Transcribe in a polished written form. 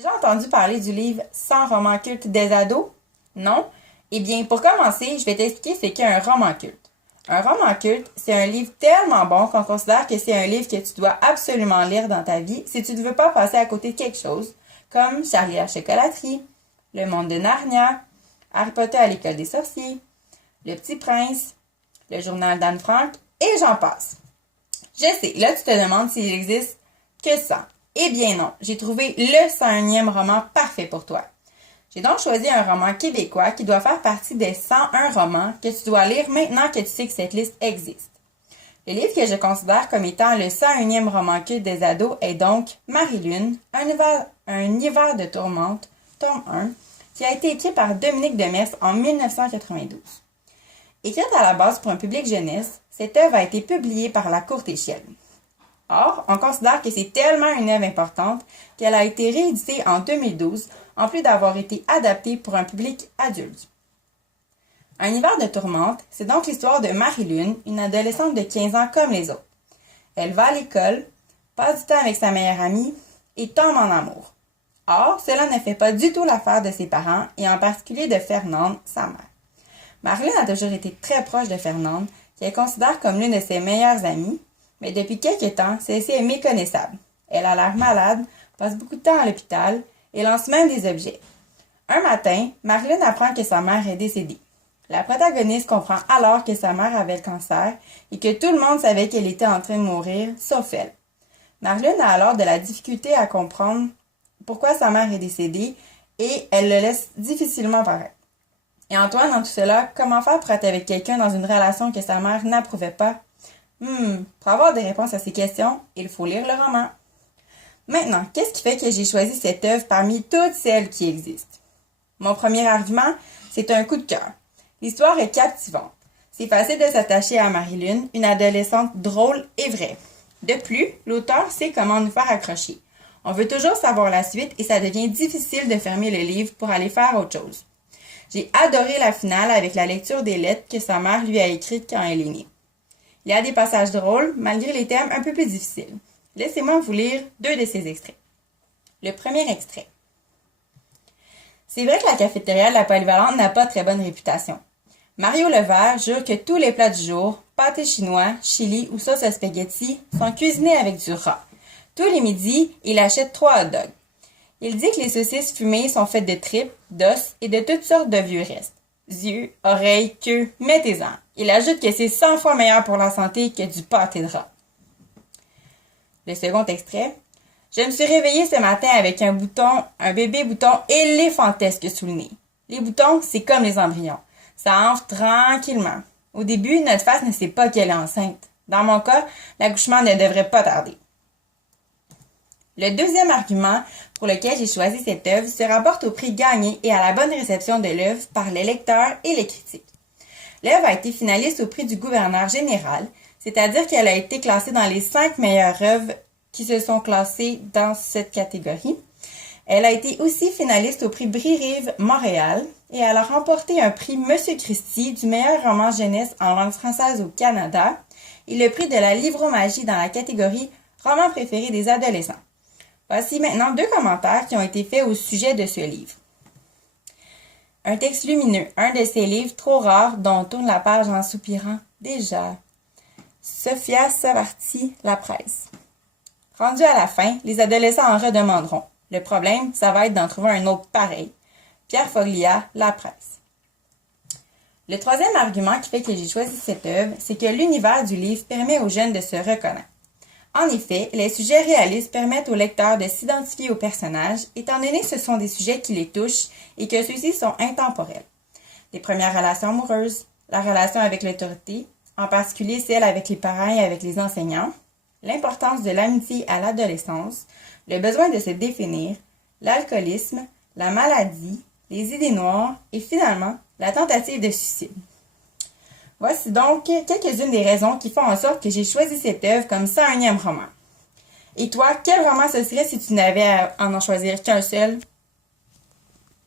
Déjà entendu parler du livre 100 romans cultes des ados? Non? Eh bien, pour commencer, je vais t'expliquer ce qu'est un roman culte. Un roman culte, c'est un livre tellement bon qu'on considère que c'est un livre que tu dois absolument lire dans ta vie si tu ne veux pas passer à côté de quelque chose, comme Charlie la chocolaterie, Le monde de Narnia, Harry Potter à l'école des sorciers, Le Petit Prince, Le journal d'Anne Frank, et j'en passe. Je sais, là tu te demandes s'il existe que ça. Eh bien non, j'ai trouvé le 101e roman parfait pour toi. J'ai donc choisi un roman québécois qui doit faire partie des 101 romans que tu dois lire maintenant que tu sais que cette liste existe. Le livre que je considère comme étant le 101e roman culte des ados est donc Marie-Lune, un hiver de tourmente, tome 1, qui a été écrit par Dominique Demers en 1992. Écrite à la base pour un public jeunesse, cette œuvre a été publiée par La Courte Échelle. Or, on considère que c'est tellement une œuvre importante qu'elle a été rééditée en 2012, en plus d'avoir été adaptée pour un public adulte. Un hiver de tourmente, c'est donc l'histoire de Marie-Lune, une adolescente de 15 ans comme les autres. Elle va à l'école, passe du temps avec sa meilleure amie et tombe en amour. Or, cela ne fait pas du tout l'affaire de ses parents et en particulier de Fernande, sa mère. Marie-Lune a toujours été très proche de Fernande, qu'elle considère comme l'une de ses meilleures amies, mais depuis quelques temps, celle-ci est méconnaissable. Elle a l'air malade, passe beaucoup de temps à l'hôpital et lance même des objets. Un matin, Marie-Lune apprend que sa mère est décédée. La protagoniste comprend alors que sa mère avait le cancer et que tout le monde savait qu'elle était en train de mourir, sauf elle. Marie-Lune a alors de la difficulté à comprendre pourquoi sa mère est décédée et elle le laisse difficilement paraître. Et Antoine, dans tout cela, comment faire pour être avec quelqu'un dans une relation que sa mère n'approuvait pas? Pour avoir des réponses à ces questions, il faut lire le roman. Maintenant, qu'est-ce qui fait que j'ai choisi cette œuvre parmi toutes celles qui existent? Mon premier argument, c'est un coup de cœur. L'histoire est captivante. C'est facile de s'attacher à Marie-Lune, une adolescente drôle et vraie. De plus, l'auteur sait comment nous faire accrocher. On veut toujours savoir la suite et ça devient difficile de fermer le livre pour aller faire autre chose. J'ai adoré la finale avec la lecture des lettres que sa mère lui a écrites quand elle est née. Il y a des passages drôles, malgré les thèmes un peu plus difficiles. Laissez-moi vous lire 2 de ces extraits. Le premier extrait. C'est vrai que la cafétéria de la Polyvalente n'a pas très bonne réputation. Mario Levert jure que tous les plats du jour, pâté chinois, chili ou sauce à spaghetti, sont cuisinés avec du rat. Tous les midis, il achète 3 hot dogs. Il dit que les saucisses fumées sont faites de tripes, d'os et de toutes sortes de vieux restes. Yeux, oreilles, queue, mettez-en. Il ajoute que c'est 100 fois meilleur pour la santé que du pâté de rat. Le second extrait. Je me suis réveillée ce matin avec un bébé bouton éléphantesque sous le nez. Les boutons, c'est comme les embryons. Ça enfle tranquillement. Au début, notre face ne sait pas qu'elle est enceinte. Dans mon cas, l'accouchement ne devrait pas tarder. Le deuxième argument pour lequel j'ai choisi cette œuvre se rapporte au prix gagné et à la bonne réception de l'œuvre par les lecteurs et les critiques. L'œuvre a été finaliste au prix du gouverneur général, c'est-à-dire qu'elle a été classée dans les 5 meilleures œuvres qui se sont classées dans cette catégorie. Elle a été aussi finaliste au prix Brie-Rive Montréal et elle a remporté un prix Monsieur Christie du meilleur roman jeunesse en langue française au Canada et le prix de la Livromagie dans la catégorie Roman préféré des adolescents. Voici maintenant 2 commentaires qui ont été faits au sujet de ce livre. Un texte lumineux, un de ces livres trop rares dont on tourne la page en soupirant. Déjà. Sophia Savarti, La Presse. Rendu à la fin, les adolescents en redemanderont. Le problème, ça va être d'en trouver un autre pareil. Pierre Foglia, La Presse. Le troisième argument qui fait que j'ai choisi cette œuvre, c'est que l'univers du livre permet aux jeunes de se reconnaître. En effet, les sujets réalistes permettent aux lecteurs de s'identifier aux personnages, étant donné que ce sont des sujets qui les touchent et que ceux-ci sont intemporels. Les premières relations amoureuses, la relation avec l'autorité, en particulier celle avec les parents et avec les enseignants, l'importance de l'amitié à l'adolescence, le besoin de se définir, l'alcoolisme, la maladie, les idées noires et finalement, la tentative de suicide. Voici donc quelques-unes des raisons qui font en sorte que j'ai choisi cette œuvre comme 101e roman. Et toi, quel roman ce serait si tu n'avais à en choisir qu'un seul?